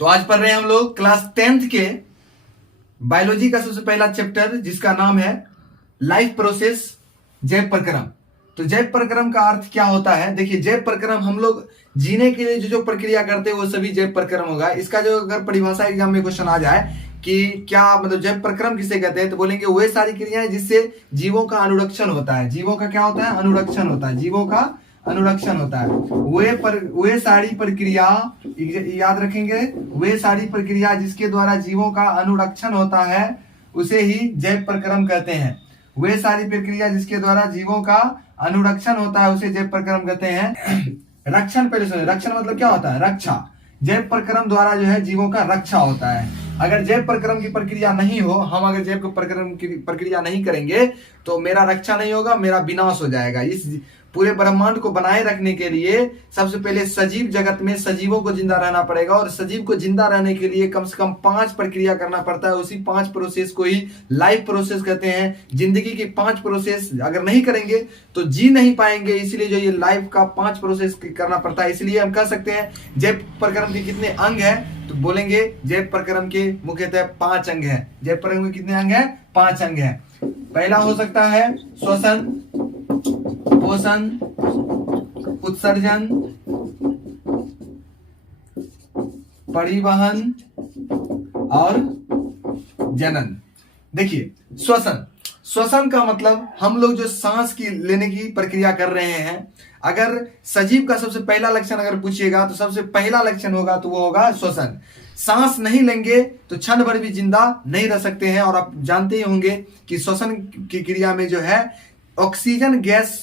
तो आज पढ़ रहे हैं हम लोग क्लास 10th के बायोलॉजी का सबसे पहला चैप्टर जिसका नाम है लाइफ प्रोसेस जैव प्रक्रम। तो जैव प्रक्रम का अर्थ क्या होता है? देखिए, जैव प्रक्रम हम लोग जीने के लिए जो प्रक्रिया करते हैं वो सभी जैव प्रक्रम होगा। इसका जो अगर परिभाषा एग्जाम में क्वेश्चन आ जाए कि क्या मतलब जैव प्रक्रम किसे कहते हैं, तो बोलेंगे वे सारी क्रियाएं जिससे जीवों का अनुरक्षण होता है। जीवों का क्या होता है? अनुरक्षण होता है। जीवों का अनुरक्षण होता है। वे सारी प्रक्रिया, याद रखेंगे, वे सारी प्रक्रिया जिसके द्वारा जीवों का अनुरक्षण होता है उसे ही जैव प्रक्रम कहते हैं। वे सारी प्रक्रिया जिसके द्वारा जीवों का अनुरक्षण होता है उसे जैव प्रक्रम कहते हैं। रक्षण, पहले सुनिए, रक्षण मतलब क्या होता है? रक्षा। जैव प्रक्रम द्वारा जो है जीवों का रक्षा होता है। अगर जैव प्रक्रम की प्रक्रिया नहीं हो, हम अगर जैव प्रक्रम की प्रक्रिया नहीं करेंगे तो मेरा रक्षा नहीं होगा, मेरा विनाश हो जाएगा। इस पूरे ब्रह्मांड को बनाए रखने के लिए सबसे पहले सजीव जगत में सजीवों को जिंदा रहना पड़ेगा, और सजीव को जिंदा रहने के लिए कम से कम 5 प्रक्रिया करना पड़ता है। उसी 5 प्रोसेस को ही लाइफ प्रोसेस कहते हैं। जिंदगी की 5 प्रोसेस अगर नहीं करेंगे तो जी नहीं पाएंगे, इसलिए जो ये लाइफ का 5 प्रोसेस करना पड़ता है। इसलिए हम कह सकते हैं जैव प्रक्रम के कितने अंग है, तो बोलेंगे जैव प्रक्रम के मुख्यतः 5 अंग है। जैव प्रक्रम के कितने अंग है? 5 अंग है। पहला हो सकता है श्वसन, पोषण, उत्सर्जन, परिवहन और जनन। देखिए, श्वसन का मतलब हम लोग जो सांस की लेने की प्रक्रिया कर रहे हैं। अगर सजीव का सबसे पहला लक्षण अगर पूछिएगा तो सबसे पहला लक्षण होगा तो वो होगा श्वसन। सांस नहीं लेंगे तो क्षण भर भी जिंदा नहीं रह सकते हैं। और आप जानते ही होंगे कि श्वसन की क्रिया में जो है ऑक्सीजन गैस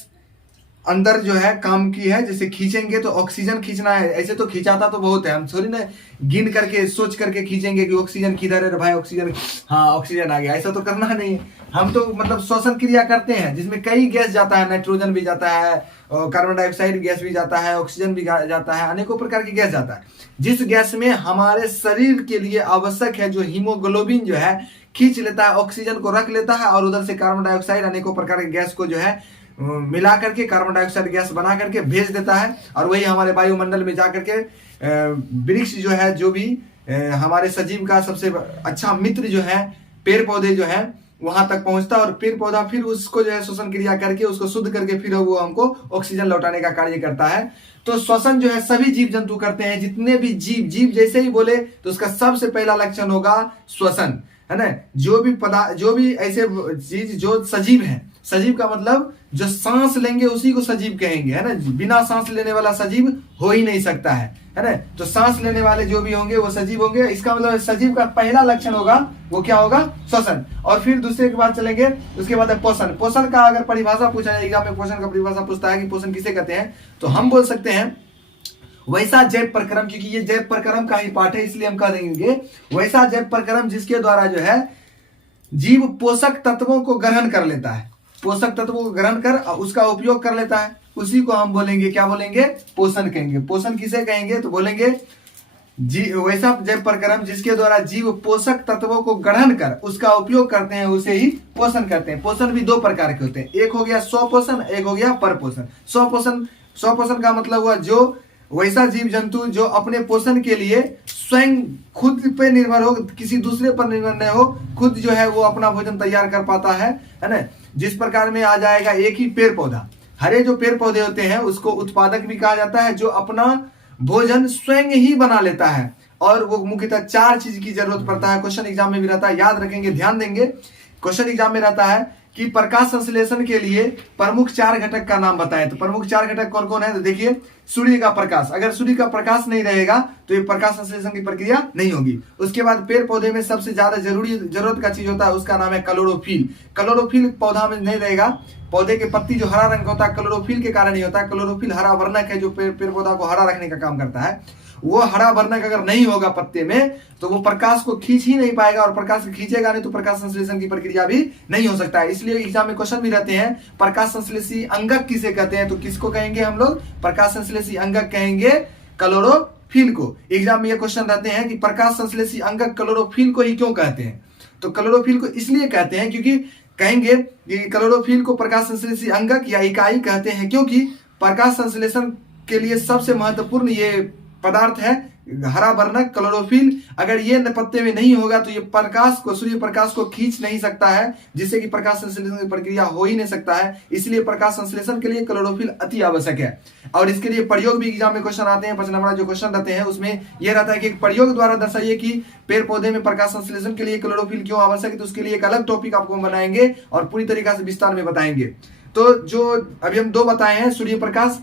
अंदर जो है काम की है। जैसे खींचेंगे तो ऑक्सीजन खींचना है, ऐसे तो खींचाता तो बहुत है, हम थोड़ी ना गिन करके सोच करके खींचेंगे कि ऑक्सीजन किधर है भाई, ऑक्सीजन, हाँ ऑक्सीजन आ गया, ऐसा तो करना नहीं है। हम तो मतलब श्वसन क्रिया करते हैं जिसमें कई गैस जाता है, नाइट्रोजन भी जाता है, कार्बन डाइऑक्साइड गैस भी जाता है, ऑक्सीजन भी जाता है, अनेकों प्रकार की गैस जाता है। जिस गैस में हमारे शरीर के लिए आवश्यक है, जो हीमोग्लोबिन जो है खींच लेता है, ऑक्सीजन को रख लेता है, और उधर से कार्बन डाइऑक्साइड अनेकों प्रकार के गैस को जो है मिला करके कार्बन डाइऑक्साइड गैस बना करके भेज देता है। और वही हमारे वायुमंडल में जाकर के वृक्ष जो है, जो भी हमारे सजीव का सबसे अच्छा मित्र जो है, पेड़ पौधे जो है, वहां तक पहुंचता है। और पेड़ पौधा फिर उसको जो है श्वसन क्रिया करके उसको शुद्ध करके फिर वो हमको ऑक्सीजन लौटाने का कार्य करता है। तो श्वसन जो है सभी जीव जंतु करते हैं। जितने भी जीव जैसे ही बोले तो उसका सबसे पहला लक्षण होगा श्वसन, है ना। जो भी ऐसे चीज जो सजीव है, सजीव का मतलब जो सांस लेंगे उसी को सजीव कहेंगे, है ना। बिना सांस लेने वाला सजीव हो ही नहीं सकता है ना। तो सांस लेने वाले जो भी होंगे वो सजीव होंगे। इसका मतलब सजीव का पहला लक्षण होगा वो क्या होगा? श्वसन। और फिर दूसरे के बाद चलेंगे, उसके बाद है पोषण। पोषण का अगर परिभाषा पूछा जाए एग्जाम में, पोषण का परिभाषा पूछता है कि पोषण किसे कहते हैं, तो हम बोल सकते हैं वैसा जैव प्रक्रम, क्योंकि ये जैव प्रक्रम का ही पाठ है इसलिए हम कह देंगे वैसा जैव प्रक्रम जिसके द्वारा जो है जीव पोषक तत्वों को ग्रहण कर लेता है, पोषक तत्वों को ग्रहण कर उसका उपयोग कर लेता है, उसी को हम बोलेंगे, क्या बोलेंगे? पोषण कहेंगे। पोषण किसे कहेंगे? तो बोलेंगे वैसा जैव प्रक्रम जिसके द्वारा जीव पोषक तत्वों को ग्रहण कर उसका उपयोग करते हैं उसे ही पोषण करते हैं। पोषण भी 2 प्रकार के होते हैं, एक हो गया स्वपोषण, एक हो गया परपोषण। स्वपोषण का मतलब हुआ जो वैसा जीव जंतु जो अपने पोषण के लिए स्वयं खुद पे निर्भर हो, किसी दूसरे पर निर्भर नहीं हो, खुद जो है वो अपना भोजन तैयार कर पाता है ना। जिस प्रकार में आ जाएगा एक ही पेड़ पौधा, हरे जो पेड़ पौधे होते हैं उसको उत्पादक भी कहा जाता है, जो अपना भोजन स्वयं ही बना लेता है। और वो मुख्यतः 4 चीज की जरूरत पड़ता है। क्वेश्चन एग्जाम में भी रहता है, याद रखेंगे, ध्यान देंगे। क्वेश्चन एग्जाम में रहता है कि प्रकाश संश्लेषण के लिए प्रमुख 4 घटक का नाम बताएं। तो प्रमुख 4 घटक कौन कौन है? तो देखिए, सूर्य का प्रकाश, अगर सूर्य का प्रकाश नहीं रहेगा तो ये प्रकाश संश्लेषण की प्रक्रिया नहीं होगी। उसके बाद पेड़ पौधे में सबसे ज्यादा जरूरत का चीज होता है, उसका नाम है क्लोरोफिल। क्लोरोफिल पौधा में नहीं रहेगा, पौधे के पत्ती जो हरा रंग का होता है क्लोरोफिल के कारण ही होता है। क्लोरोफिल हरा वर्णक है जो पेड़ पौधा को हरा रखने का काम करता है। वो हरा वर्णक अगर नहीं होगा पत्ते में तो वो प्रकाश को खींच ही नहीं पाएगा, और प्रकाश खींचेगा नहीं तो प्रकाश संश्लेषण की प्रक्रिया भी नहीं हो सकता है। इसलिए एग्जाम में क्वेश्चन भी रहते हैं, प्रकाश संश्लेषी अंगक किसे कहते हैं? तो किसको कहेंगे हम लोग? प्रकाश संश्लेषी अंगक कहेंगे क्लोरोफिल को। एग्जाम में ये क्वेश्चन रहते हैं कि प्रकाश संश्लेषी अंगक क्लोरोफिल को ही क्यों कहते हैं? तो क्लोरोफिल को इसलिए कहते हैं क्योंकि कहेंगे कि क्लोरोफिल को प्रकाश संश्लेषी अंगक या इकाई कहते हैं, क्योंकि प्रकाश संश्लेषण के लिए सबसे महत्वपूर्ण ये पदार्थ है हरा वर्णक क्लोरोफिल अगर ये पत्ते में नहीं होगा तो ये प्रकाश को, सूर्य प्रकाश को खींच नहीं सकता है, जिससे कि प्रकाश संश्लेषण की प्रक्रिया हो ही नहीं सकता है। इसलिए प्रकाश संश्लेषण के लिए क्लोरोफिल अति आवश्यक है। और इसके लिए प्रयोग भी एग्जाम में क्वेश्चन आते हैं, 5 नंबर जो क्वेश्चन रहते हैं उसमें यह रहता है कि एक प्रयोग द्वारा दर्शाइए कि पेड़ पौधे में प्रकाश संश्लेषण के लिए क्लोरोफिल क्यों आवश्यक है। तो उसके लिए एक अलग टॉपिक आपको बनाएंगे और पूरी तरीके से विस्तार में बताएंगे। तो जो अभी हम 2 बताए हैं, सूर्य प्रकाश,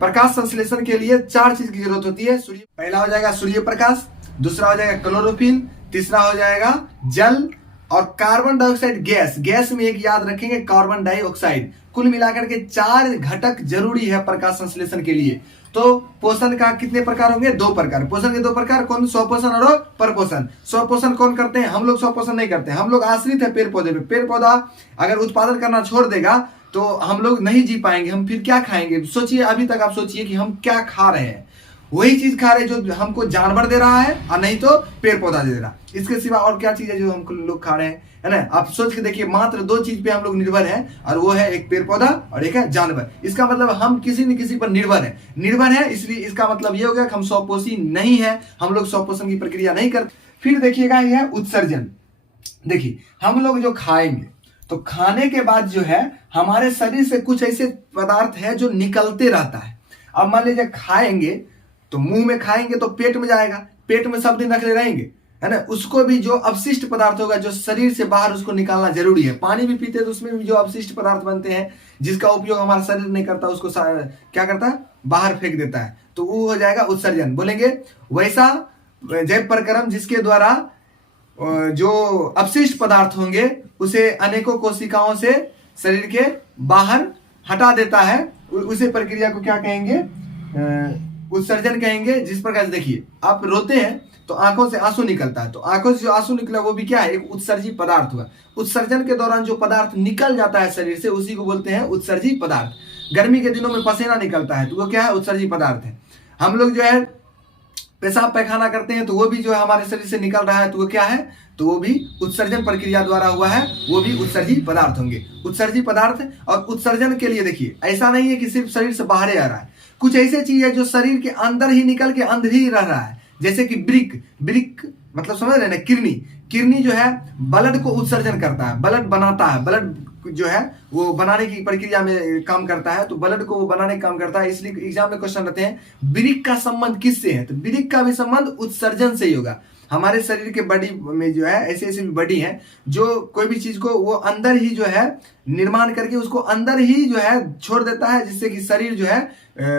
प्रकाश संश्लेषण के लिए 4 चीज की जरूरत होती है। सूर्य, पहला हो जाएगा सूर्य प्रकाश, दूसरा हो जाएगा क्लोरोफिल, तीसरा हो जाएगा जल और कार्बन डाइऑक्साइड गैस। गैस में एक याद रखेंगे कार्बन डाइऑक्साइड। कुल मिलाकर के 4 घटक जरूरी है प्रकाश संश्लेषण के लिए। तो पोषण का कितने प्रकार होंगे? 2 प्रकार। पोषण के 2 प्रकार कौन? स्वपोषण और परपोषण। स्वपोषण कौन करते हैं? हम लोग स्वपोषण नहीं करते, हम लोग आश्रित है पेड़ पौधे पे। पेड़ पौधा अगर उत्पादन करना छोड़ देगा तो हम लोग नहीं जी पाएंगे, हम फिर क्या खाएंगे? सोचिए, अभी तक आप सोचिए कि हम क्या खा रहे हैं, वही चीज खा रहे हैं जो हमको जानवर दे रहा है और नहीं तो पेड़ पौधा दे रहा है। इसके सिवा और क्या चीज है जो हम लोग खा रहे हैं, है ना? आप सोच के देखिए, मात्र 2 चीज पे हम लोग निर्भर हैं और वो है एक पेड़ पौधा और एक है जानवर। इसका मतलब हम किसी न किसी पर निर्भर है। इसलिए इसका मतलब ये हो गया कि हम स्वपोषी नहीं है, हम लोग स्वपोषण की प्रक्रिया नहीं करते। फिर देखिएगा ये है उत्सर्जन। देखिए, हम लोग जो खाएंगे तो खाने के बाद जो है हमारे शरीर से कुछ ऐसे पदार्थ है जो निकलते रहता है। अब मान लीजिए खाएंगे तो मुंह में खाएंगे तो पेट में जाएगा, पेट में सब दिन रखले रहेंगे, है ना? उसको भी जो अपशिष्ट पदार्थ होगा जो शरीर से बाहर, उसको निकालना जरूरी है। पानी भी पीते तो उसमें भी जो अपशिष्ट पदार्थ बनते हैं जिसका उपयोग हमारा शरीर नहीं करता, उसको क्या करता है? बाहर फेंक देता है। तो वो हो जाएगा उत्सर्जन। बोलेंगे वैसा जैव प्रक्रम जिसके द्वारा जो अपशिष्ट पदार्थ होंगे उसे अनेकों कोशिकाओं से शरीर के बाहर हटा देता है, उसे प्रक्रिया को क्या कहेंगे? उत्सर्जन कहेंगे। जिस प्रकार से देखिए, आप रोते हैं तो आंखों से आंसू निकलता है, तो आंखों से जो आंसू निकला वो भी क्या है? एक उत्सर्जी पदार्थ हुआ। उत्सर्जन के दौरान जो पदार्थ निकल जाता है शरीर से उसी को बोलते हैं उत्सर्जी पदार्थ। गर्मी के दिनों में पसीना निकलता है तो वो क्या है? उत्सर्जी पदार्थ है। हम लोग जो है पेशाब पैखाना करते हैं तो वो भी जो है हमारे शरीर से निकल रहा है तो वो क्या है? तो वो भी उत्सर्जन प्रक्रिया द्वारा हुआ है, वो भी उत्सर्जी पदार्थ होंगे। उत्सर्जी पदार्थ। और उत्सर्जन के लिए देखिए, ऐसा नहीं है कि सिर्फ शरीर से बाहर आ रहा है, कुछ ऐसे चीज है जो शरीर के अंदर ही निकल के अंदर ही रह रहा है। जैसे कि ब्रिक मतलब समझ रहे हैं ना? किडनी जो है ब्लड को उत्सर्जन करता है, ब्लड बनाता है, ब्लड जो है वो बनाने की प्रक्रिया में काम करता है, तो ब्लड को वो बनाने का काम करता है। इसलिए एग्जाम में क्वेश्चन रहते हैं ब्रिक का संबंध किससे है? तो ब्रिक का भी संबंध उत्सर्जन से ही होगा। हमारे शरीर के बॉडी में जो है ऐसे ऐसे बॉडी है जो कोई भी चीज को वो अंदर ही जो है निर्माण करके उसको अंदर ही जो है छोड़ देता है, जिससे कि शरीर जो है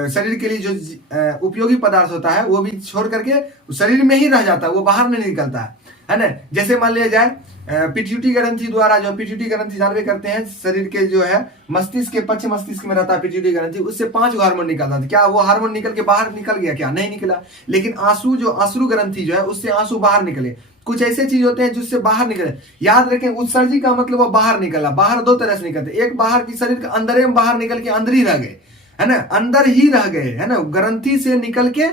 शरीर के लिए जो उपयोगी पदार्थ होता है वो भी छोड़ करके शरीर में ही रह जाता है, वो बाहर नहीं निकलता है ना? जैसे मान लिया जाए पिट्यूटरी ग्रंथि द्वारा, जो पिट्यूटरी ग्रंथि जानवे करते हैं शरीर के जो है मस्तिष्क के पश्च मस्तिष्क में रहता है पिट्यूटरी ग्रंथि, उससे 5 हार्मोन निकलता था। क्या वो हार्मोन निकल के बाहर निकल गया? क्या नहीं निकला। लेकिन आंसू ग्रंथि जो है उससे आंसू बाहर निकले। कुछ ऐसे चीज होते हैं जिससे बाहर निकले। याद रखें, उत्सर्जी का मतलब वो बाहर निकला। बाहर 2 तरह से निकलते, एक बाहर की शरीर के अंदर में बाहर निकल के अंदर ही रह गए, है ना? अंदर ही रह गए, है ना? ग्रंथि से निकल के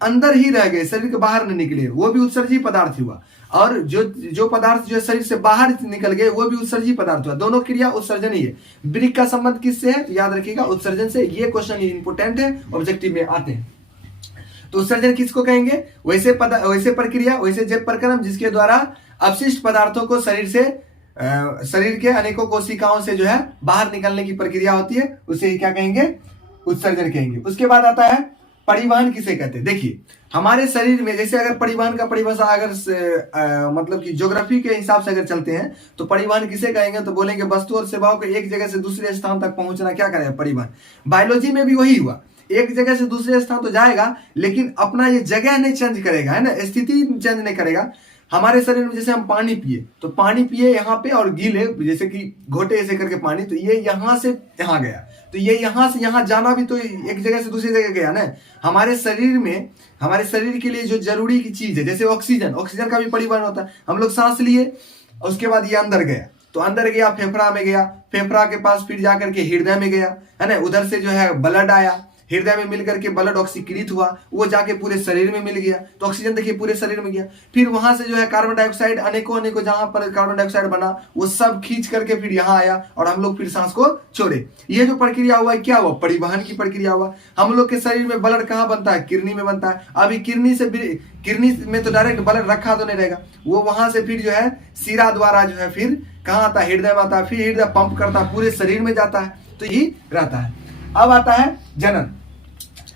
अंदर ही रह गए, शरीर के बाहर नहीं निकले, वो भी उत्सर्जी पदार्थ हुआ। और जो पदार्थ जो शरीर से बाहर निकल गए वो भी उत्सर्जी पदार्थ हुआ। दोनों क्रिया उत्सर्जन ही है। ब्रिक का संबंध किससे है? तो याद रखिएगा उत्सर्जन से। ये क्वेश्चन इंपोर्टेंट है, ऑब्जेक्टिव में आते हैं। तो उत्सर्जन किसको कहेंगे? वैसे प्रक्रिया, वैसे जैव प्रक्रम जिसके द्वारा अपशिष्ट पदार्थों को शरीर के अनेकों कोशिकाओं से जो है बाहर निकलने की प्रक्रिया होती है, उसे ही क्या कहेंगे? उत्सर्जन कहेंगे। उसके बाद आता है परिवहन किसे कहते हैं? देखिए, हमारे शरीर में जैसे अगर परिवहन का परिभाषा अगर मतलब कि ज्योग्राफी के हिसाब से अगर चलते हैं तो परिवहन किसे कहेंगे? तो बोलेंगे वस्तु और सेवाओं को एक जगह से दूसरे स्थान तक पहुंचना क्या करेगा? परिवहन। बायोलॉजी में भी वही हुआ, एक जगह से दूसरे स्थान तो जाएगा लेकिन अपना ये जगह नहीं चेंज करेगा, है ना? स्थिति चेंज नहीं करेगा। हमारे शरीर में जैसे हम पानी पिए तो पानी पिए यहाँ पे और गीले, जैसे कि घोटे ऐसे करके पानी, तो ये यहाँ से यहाँ गया, तो ये यहाँ से यहाँ जाना भी तो एक जगह से दूसरी जगह गया ना। हमारे शरीर में, हमारे शरीर के लिए जो जरूरी की चीज है, जैसे ऑक्सीजन का भी परिवहन होता है। हम लोग सांस लिए, उसके बाद ये अंदर गया, तो अंदर गया फेफड़ा में गया, फेफड़ा के पास फिर जाकर के हृदय में गया, है ना? उधर से जो है ब्लड आया, हृदय में मिलकर के ब्लड ऑक्सीकृत हुआ, वो जाके पूरे शरीर में मिल गया, तो ऑक्सीजन देखिए पूरे शरीर में गया। फिर वहां से जो है कार्बन डाइऑक्साइड अनेकों अनेकों जहां पर कार्बन डाइऑक्साइड बना वो सब खींच करके फिर यहाँ आया और हम लोग फिर सांस को छोड़े। ये जो प्रक्रिया हुआ क्या हुआ? परिवहन की प्रक्रिया हुआ। हम लोग के शरीर में ब्लड कहाँ बनता है? किडनी में बनता है। अभी किडनी में तो डायरेक्ट ब्लड रखा तो नहीं रहेगा, वो वहां से फिर जो है शिरा द्वारा जो है फिर कहाँ आता है? हृदय में आता है, फिर हृदय पंप करता है, पूरे शरीर में जाता है, तो यही रहता है। अब आता है जनन।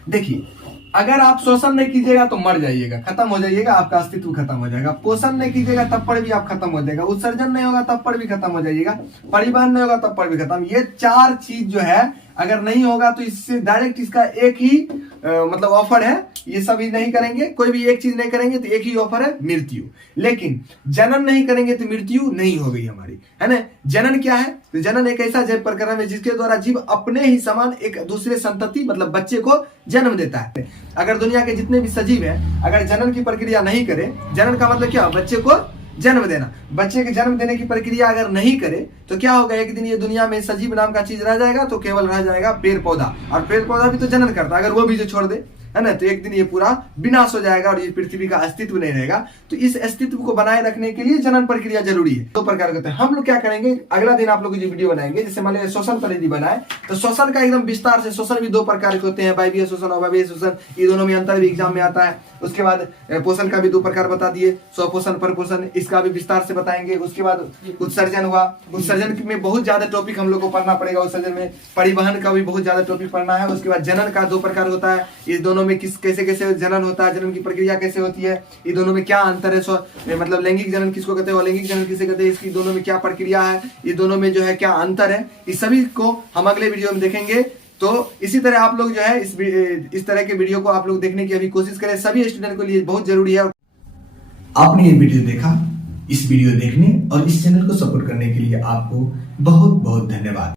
देखिए अगर आप शोषण नहीं कीजिएगा तो मर जाइएगा, खत्म हो जाइएगा, आपका अस्तित्व खत्म हो जाएगा। पोषण नहीं कीजिएगा तब पर भी आप खत्म हो जाएगा, उत्सर्जन नहीं होगा तब पर भी खत्म हो जाइएगा, परिवहन नहीं होगा तब पर भी खत्म। ये चार चीज जो है अगर नहीं होगा तो इससे डायरेक्ट इसका एक ही मतलब ऑफर है, ये सभी नहीं करेंगे, कोई भी एक चीज नहीं करेंगे तो एक ही ऑफर है, मृत्यु। लेकिन जनन नहीं करेंगे तो मृत्यु नहीं हो गई हमारी, है ना। जनन क्या है? तो जनन एक ऐसा जैव प्रक्रम है जिसके द्वारा जीव अपने ही समान एक दूसरे संतति मतलब बच्चे को जन्म देता है। अगर दुनिया के जितने भी सजीव हैं अगर जनन की प्रक्रिया नहीं करे, जनन का मतलब क्या? बच्चे को जन्म देना। बच्चे के जन्म देने की प्रक्रिया अगर नहीं करे तो क्या होगा? एक दिन ये दुनिया में सजीव नाम का चीज रह जाएगा, तो केवल रह जाएगा पेड़ पौधा, और पेड़ पौधा भी तो जनन करता है, अगर वो भी जो छोड़ दे, है ना, तो एक दिन ये पूरा विनाश हो जाएगा और ये पृथ्वी का अस्तित्व नहीं रहेगा। तो इस अस्तित्व को बनाए रखने के लिए जनन प्रक्रिया जरूरी है। दो प्रकार के होते हैं। हम लोग क्या करेंगे, अगला दिन आप लोग जो वीडियो बनाएंगे, जैसे मान लीजिए शोषण पर यदि बनाए तो शोषण का एकदम विस्तार से, शोषण भी दो प्रकार के होते हैं, वायवीय शोषण और अवायवीय शोषण, ये दोनों में अंतर भी एग्जाम में आता है। उसके बाद पोषण का भी दो प्रकार बता दिए, स्वपोषण परपोषण, इसका भी विस्तार से बताएंगे। उसके बाद उत्सर्जन हुआ, उत्सर्जन में बहुत ज्यादा टॉपिक हम लोग को पढ़ना पड़ेगा, उत्सर्जन में परिवहन का भी बहुत ज्यादा टॉपिक पढ़ना है। उसके बाद जनन का दो प्रकार होता है, इस दोनों में किस कैसे कैसे जनन होता है, जनन की प्रक्रिया कैसे होती है, ये दोनों में क्या अंतर है, मतलब लैंगिक जनन किसको कहते हैं, लैंगिक जनन किसे कहते हैं, इसकी दोनों में क्या प्रक्रिया है, ये दोनों में जो है क्या अंतर है, इस सभी को हम अगले वीडियो में देखेंगे। तो इसी तरह आप लोग जो है इस तरह के वीडियो को आप लोग देखने की अभी कोशिश करें, सभी स्टूडेंट के लिए बहुत जरूरी है। आपने ये वीडियो देखा, इस वीडियो देखने और इस चैनल को सपोर्ट करने के लिए आपको बहुत बहुत धन्यवाद।